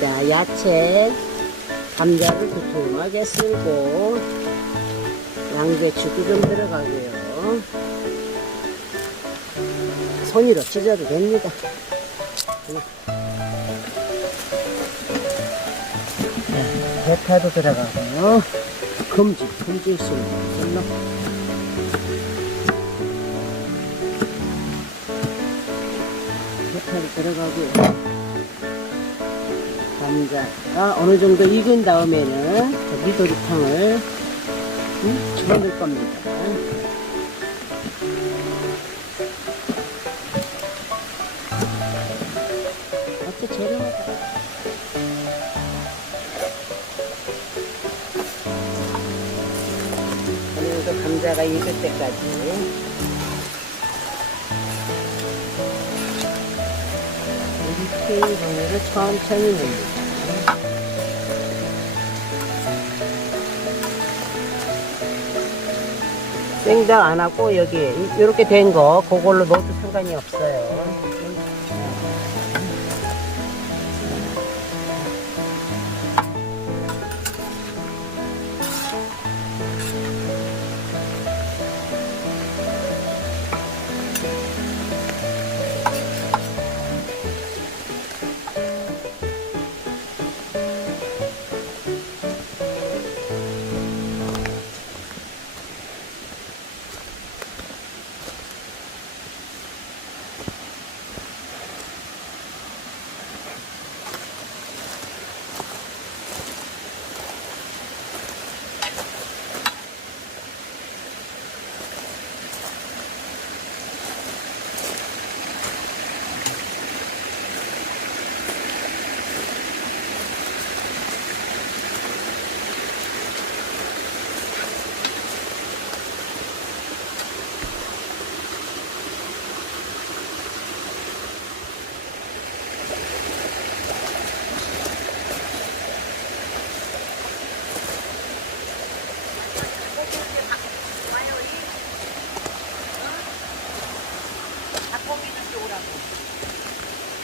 자, 야채, 감자를 두툼하게 썰고 양배추도 좀 들어가고요. 손으로 찢어도 됩니다. 대파도 들어가고요. 금지 있습니다. 손로. 대파도 들어가고요. 감자가 어느 정도 익은 다음에는 미도리탕을 집어넣을 겁니다. 어째 저렴하다. 어느 정도 감자가 익을 때까지 이렇게 이용해서 천천히 넣습니다. 생닭 안 하고 여기 이렇게 된 거 그걸로 넣어도 상관이 없어요.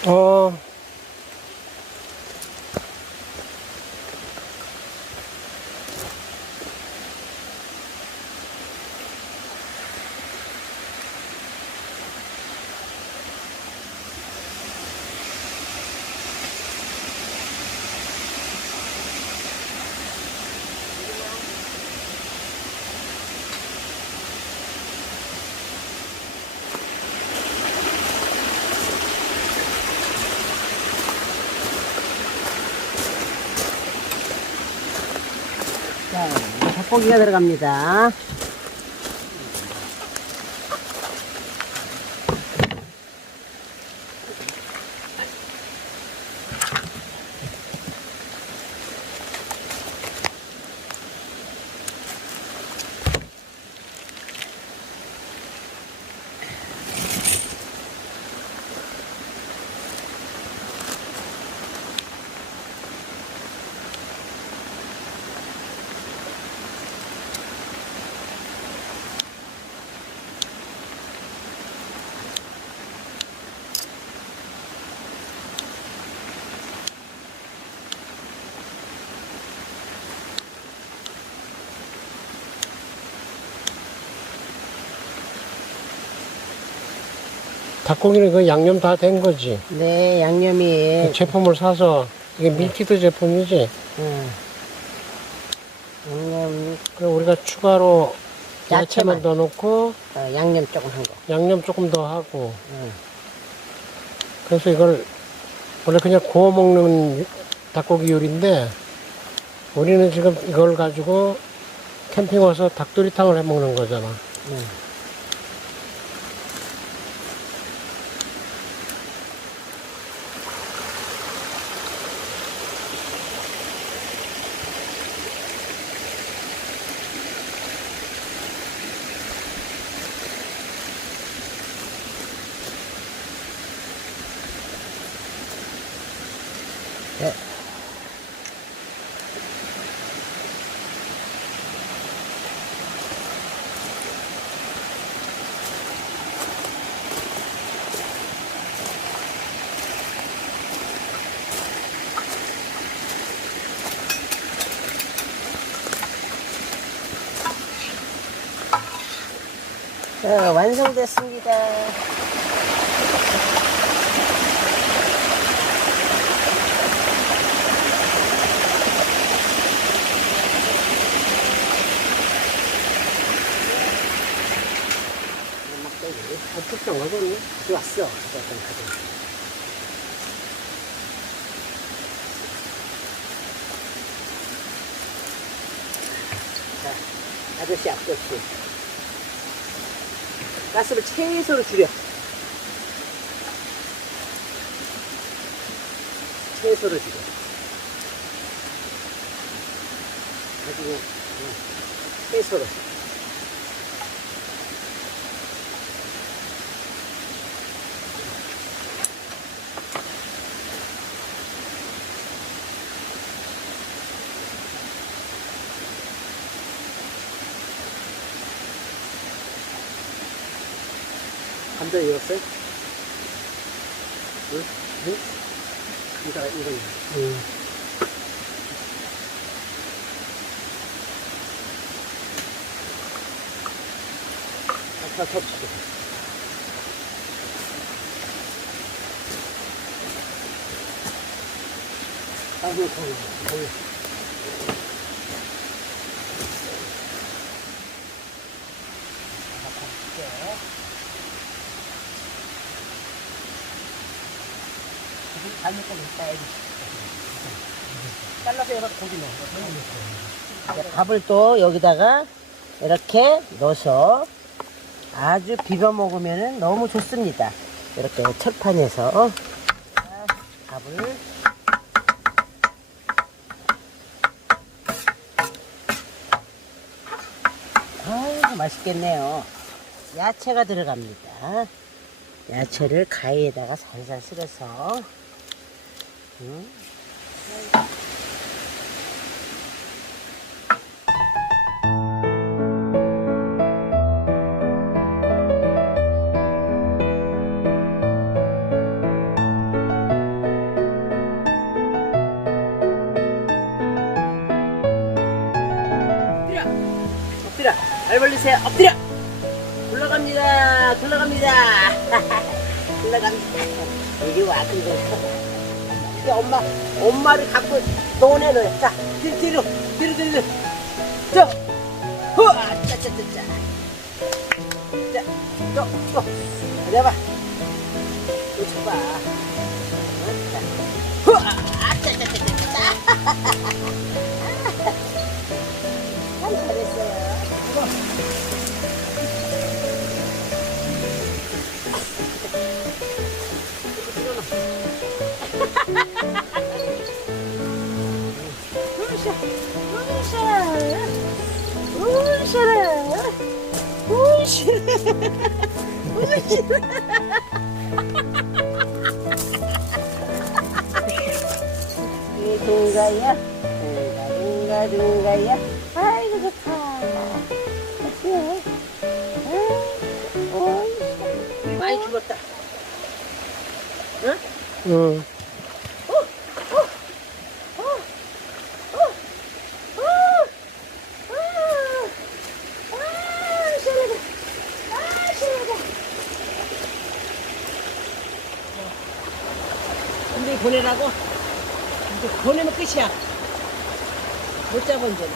어, 자, 닭고기가 들어갑니다. 닭고기는 그 양념 다 된 거지. 네, 양념이 제품을 사서, 이게 밀키트 제품이지. 양념, 그럼 우리가 추가로 야채만. 야채만 더 넣고, 양념 조금 한 거. 양념 조금 더 하고. 그래서 이걸, 원래 그냥 구워 먹는 닭고기 요리인데, 우리는 지금 이걸 가지고 캠핑 와서 닭도리탕을 해 먹는 거잖아. 네. 자, 완성됐습니다. 어떻게 하거든요? 좋았어. 자, 아저씨 앞접시. 가스를 최소로 줄여. 최소로 줄여. 아주 그냥 최소로. 감자 익었어요? 응? 응? 감자가 익었네. 다 덮치고. 거기. 잘못 거기 따야지. 잘라서 여기다 고기 넣어. 밥을 또 여기다가 이렇게 넣어서 아주 비벼 먹으면 너무 좋습니다. 이렇게 철판에서 밥을 아유 맛있겠네요. 야채가 들어갑니다. 야채를 가위에다가 살살 쓸어서 엎드려 발 벌리세요. 엎드려 굴러갑니다. 굴러갑니다. 굴러갑니다. 이리 와. 근데 엄마를 갖고 노네는 자 뒤로 저 후아 짜짜짜짜 자또 내봐 또 쳐봐 후아 짜짜짜짜 참 잘했어요. 둥가야 아이고 좋다. 그치? 우리 많이 죽었다. 응? 응. 근데 보내라고? 이제 보내면 끝이야. 못 잡아 이제.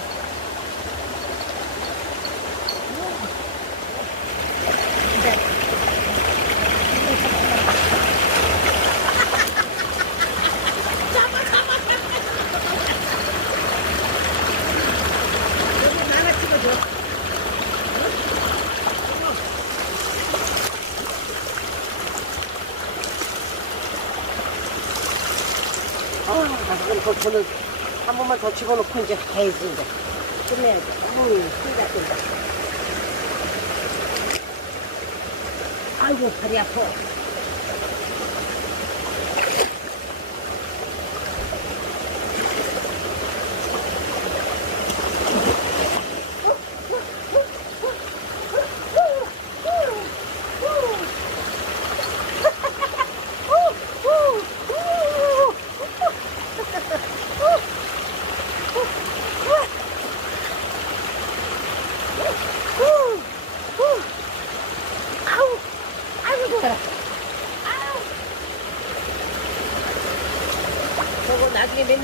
여기 하나 찍어줘. 그럼 더 한 번만 더 집어넣고 이제 가야지 이제 끝내야지. 큰다 큰다. 아이고 다리 아파.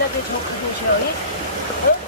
만나게 저 그릇이요. 이? 어?